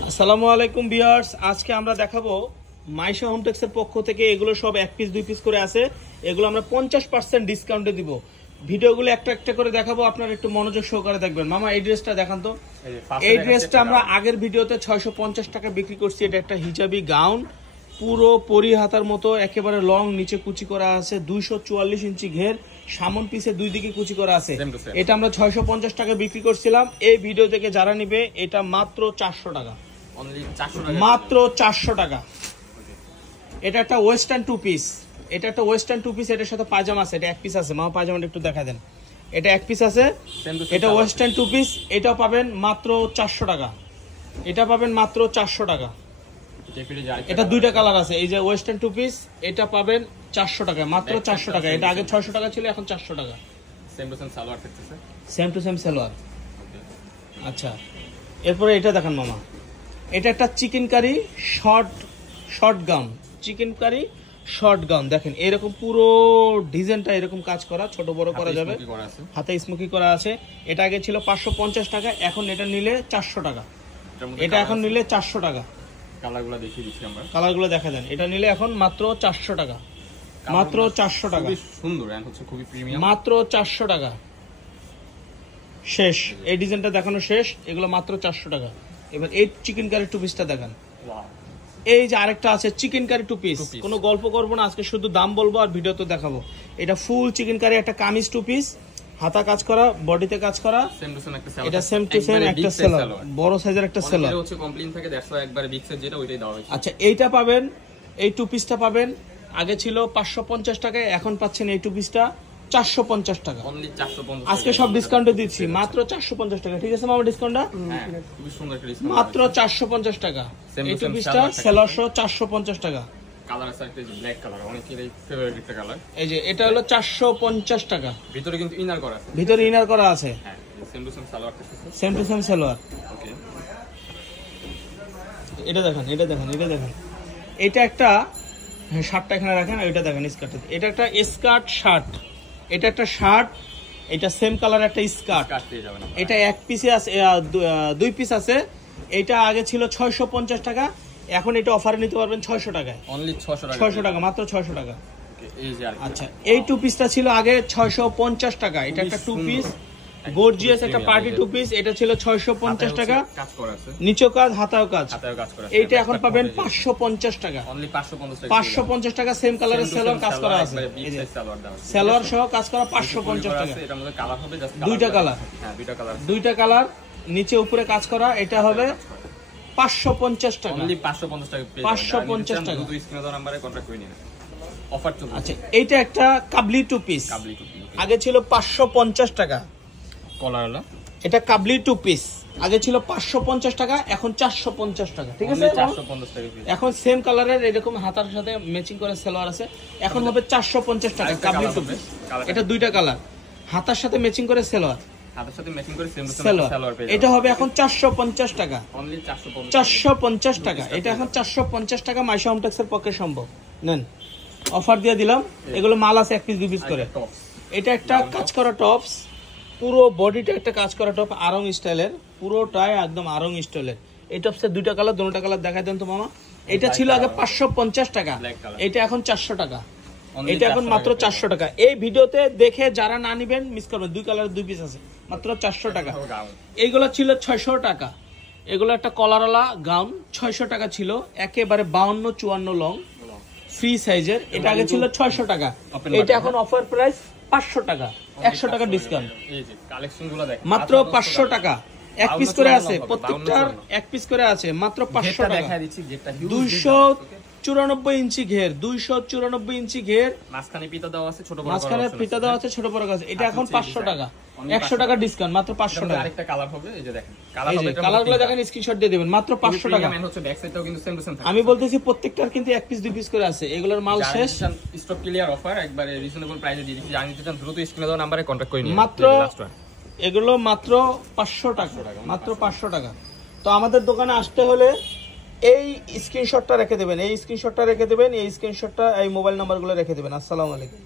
আসসালামু আলাইকুম ভিউয়ার্স, আজকে আমরা দেখাবো মাইশা হোমটেক্সের পক্ষ থেকে এগুলো সব এক পিস দুই পিস করে আছে। এগুলো আমরা 50% ডিসকাউন্টে দিব। ভিডিওগুলো একটা একটা করে দেখাবো, আপনারা একটু মনোযোগ সহকারে দেখবেন। মামা এই ড্রেসটা দেখান তো। এই ড্রেসটা আমরা আগের ভিডিওতে 650 টাকা বিক্রি করছি। এটা একটা হিজাবি গাউন, পুরো পরি হাতার মতো, একেবারে লং, নিচে কুচি করা আছে, 244 ইঞ্চি ঘের, সামন পিছে দুই দিকে কুচি করা আছে। এটা আমরা 650 টাকা বিক্রি করছিলাম। এই ভিডিও থেকে যারা নিবে এটা মাত্র 400 টাকা, মাত্র 400 টাকা। এটা একটা ওয়েস্টার্ন টু পিস, এটা একটা ওয়েস্টার্ন টু পিস, এটার সাথে পায়জামা আছে। এটা এক পিস আছে, মামা পায়জামাটা একটু দেখা দেন। এটা এক পিস আছে, এটা ওয়েস্টার্ন টু পিস। এটাও পাবেন মাত্র 400 টাকা, এটা পাবেন মাত্র 400 টাকা। এটা দুইটা কালার আছে, এই যে ওয়েস্টার্ন টু পিস, এটা পাবেন 400 টাকা, মাত্র 400 টাকা। এটা আগে 600 টাকা ছিল, এখন 400 টাকা। Same to same salwar. আচ্ছা, এরপরে এটা দেখেন মামা, এটা একটা chikankari short gown, chikankari short gown. দেখেন এরকম পুরো ডিজাইনটা এরকম কাজ করা, ছোট বড় করা যাবে, হাতে স্মোকি করা আছে। এটা আগে ছিল 550 টাকা, এখন এটা নিলে 400 টাকা। এটা এখন নিলে 400 টাকা। কালারগুলো দেখিয়ে দিচ্ছি আমরা, কালারগুলো দেখা দেন। এটা নিলে এখন মাত্র 400 টাকা, মাত্র 400 টাকা। সুন্দর, এন্ড হচ্ছে খুবই প্রিমিয়াম, মাত্র 400 টাকা। শেষ, এই ডিজাইনটা দেখানো শেষ, এগুলো মাত্র 400 টাকা। এবার এই চিকেন কারি টু পিসটা দেখেন। এই যে আরেকটা আছে চিকেন কারি টু পিস, কোনো গল্প করবো না আজকে, শুধু দাম বলবো আর ভিডিও তো দেখাবো। এটা ফুল চিকেন কারি, একটা কামিজ টু পিস, হাতা কাজ করা, বডিতে কাজ করা। এটা সেম টু সেম একটা সেলার, বড় সাইজের একটা সেলার। এটা হচ্ছে কমপ্লিট থাকে, দ্যাটস ওয়াই একবারে বিগ সাইজ যেটা ওইটাই দেওয়া হয়েছে। আচ্ছা, এইটা পাবেন, এই টু পিসটা পাবেন, আগে ছিল 550 টাকায়, এখন পাচ্ছেন এই টু পিসটা 450 টাকা। অনলি 450। আজকে সব ডিসকাউন্টে দিচ্ছি, মাত্র 450 টাকা। ঠিক আছে মামা, ডিসকাউন্টটা খুবই সুন্দর একটা ডিসকাউন্ট, মাত্র 450 টাকা। এই টু পিসটা সেলার সহ 450 টাকা। কালার আছে একটা, যে ব্ল্যাক কালার, অনেকেরই ফেভারিট একটা কালার। এই যে এটা হলো 450 টাকা। ভিতরে কিন্তু ইনার করা আছে, ভিতরে ইনার করা আছে। হ্যাঁ, সেম টু সেম সালোয়ার থাকছে, সেম টু সেম সালোয়ার। ওকে, এটা দেখেন, এটা দেখেন, এটা দেখেন। এটা একটা শার্টটা এখানে রাখেন, আর এটা দেখেন স্কার্ট। এটা একটা স্কার্ট শার্ট, এটা একটা শার্ট, এটা সেম কালার একটা স্কার্ট। এটা এক পিসে আছে, দুই পিস আছে। এটা আগে ছিল 650 টাকা, এখন এটা অফারে নিতে পারবেন 600 টাকায়। অনলি 600 টাকা, 600 টাকা, মাত্র 600 টাকা। এই যে আচ্ছা, এই টু পিসটা ছিল আগে 650 টাকা। এটা একটা টু পিস, গর্জিয়াস একটা পার্টি টু পিস। এটা ছিল 650 টাকা, কাজ করা আছে, নিচেও কাজ, হাতাও কাজ। করা আছে। এইটা এখন পাবেন 550 টাকা, অনলি 550 টাকা। 550 টাকা। সেম কালারের সেলোয়ার কাজ করা আছে, সেলোয়ার সহ কাজ করা, 550 টাকা। এটার মধ্যে কালার হবে জাস্ট দুইটা কালার, হ্যাঁ দুইটা কালার, দুইটা কালার, নিচে উপরে কাজ করা। এটা হবে 550 টাকা, অনলি 550 টাকা। 550 টাকা। দুটো স্ক্রিনে দেওয়া নম্বরে কন্টাক্ট করে নিন, অফার চলছে। আচ্ছা, এইটা একটা কাবলি টু পিস, কাবলি টু পিস, আগে ছিল 550 টাকা। কলার হলো, এটা কাবলি টু পিস, আগে ছিল 550 টাকা, এখন 450 টাকা। ঠিক আছে, 450 টাকা পিস। এখন সেম কালারের এরকম হাতার সাথে ম্যাচিং করে সেলোয়ার আছে, এখন হবে 450 টাকা কাবলি টু পিস। এটা দুইটা কালার, হাতার সাথে ম্যাচিং করে সেলোয়ার, হাতার সাথে ম্যাচিং করে সেম সালোয়ার। এটা হবে এখন 450 টাকা, অনলি 450, 450 টাকা। এটা এখন 450 টাকা। মাইশা হোমটেক্সের পক্ষে সম্ভব, নেন, অফার দিয়ে দিলাম। এগুলো মাল আছে এক পিস দুই পিস করে। এটা একটা কাজ করা টপস, পুরো বডিটা একটা কাজ করা টপ, আরং স্টাইলের, পুরোটাই একদম আরং স্টাইলের। এই টপসের দুইটা কালার, দুটোটা কালার দেখাই দেন তো মামা। এটা ছিল আগে 550 টাকা, এটা এখন 400 টাকা। এটা এখন মাত্র 400 টাকা। এই ভিডিওতে দেখে যারা না নিবেন মিস করবেন, দুই কালারের দুই পিস আছে, মাত্র 400 টাকা। এইগুলো ছিল 600 টাকা। এগুলো একটা কলারওয়ালা গাউন, 600 টাকা ছিল, একেবারে 52-54 লং, ফ্রি সাইজের। এটা আগে ছিল 600 টাকা, এটা এখন অফার প্রাইস 500 টাকা, 100 টাকা ডিসকাউন্ট। এই যে কালেকশনগুলো দেখেন, মাত্র 500 টাকা। এক পিস করে আছে, প্রত্যেকটার এক পিস করে আছে, মাত্র 500 টাকা। দেখাই দিচ্ছি যেটা 294 ইঞ্চি ঘের, 294 ইঞ্চি ঘের, মাঝখানে ফিতা দেওয়া আছে, ছোট বড় মাঝখানে ফিতা দেওয়া আছে, ছোট বড় আছে। এটা এখন 500 টাকা, 100 টাকা ডিসকাউন্ট, মাত্র 500 টাকা। আরেকটা কালার হবে, এই যে দেখেন, কালারগুলো দেখেন, স্ক্রিনশট দিয়ে দিবেন, মাত্র 500 টাকা। প্রিমিয়াম হচ্ছে ব্যাক সাইডটাও কিন্তু সেম টু সেম থাকে। আমি বলতেছি প্রত্যেকটার কিন্তু এক পিস দুই পিস করে আছে, এগুলোর মাল শেষ, স্টক ক্লিয়ার অফার, একবারে রিজনেবল প্রাইসে দিয়ে দিচ্ছি। জানিতে চান দ্রুত স্ক্রিনে দেওয়া নম্বরে কন্টাক্ট করে নিন। মাত্র এগুলো মাত্র 500 টাকা, মাত্র 500 টাকা। তো আমাদের দোকানে আসতে হলে এই স্ক্রিনশটটা রেখে দেবেন, এই স্ক্রিনশটটা রেখে দেবেন, এই স্ক্রিনশটটা এই মোবাইল নাম্বারগুলো রেখে দেবেন। আসসালামু আলাইকুম।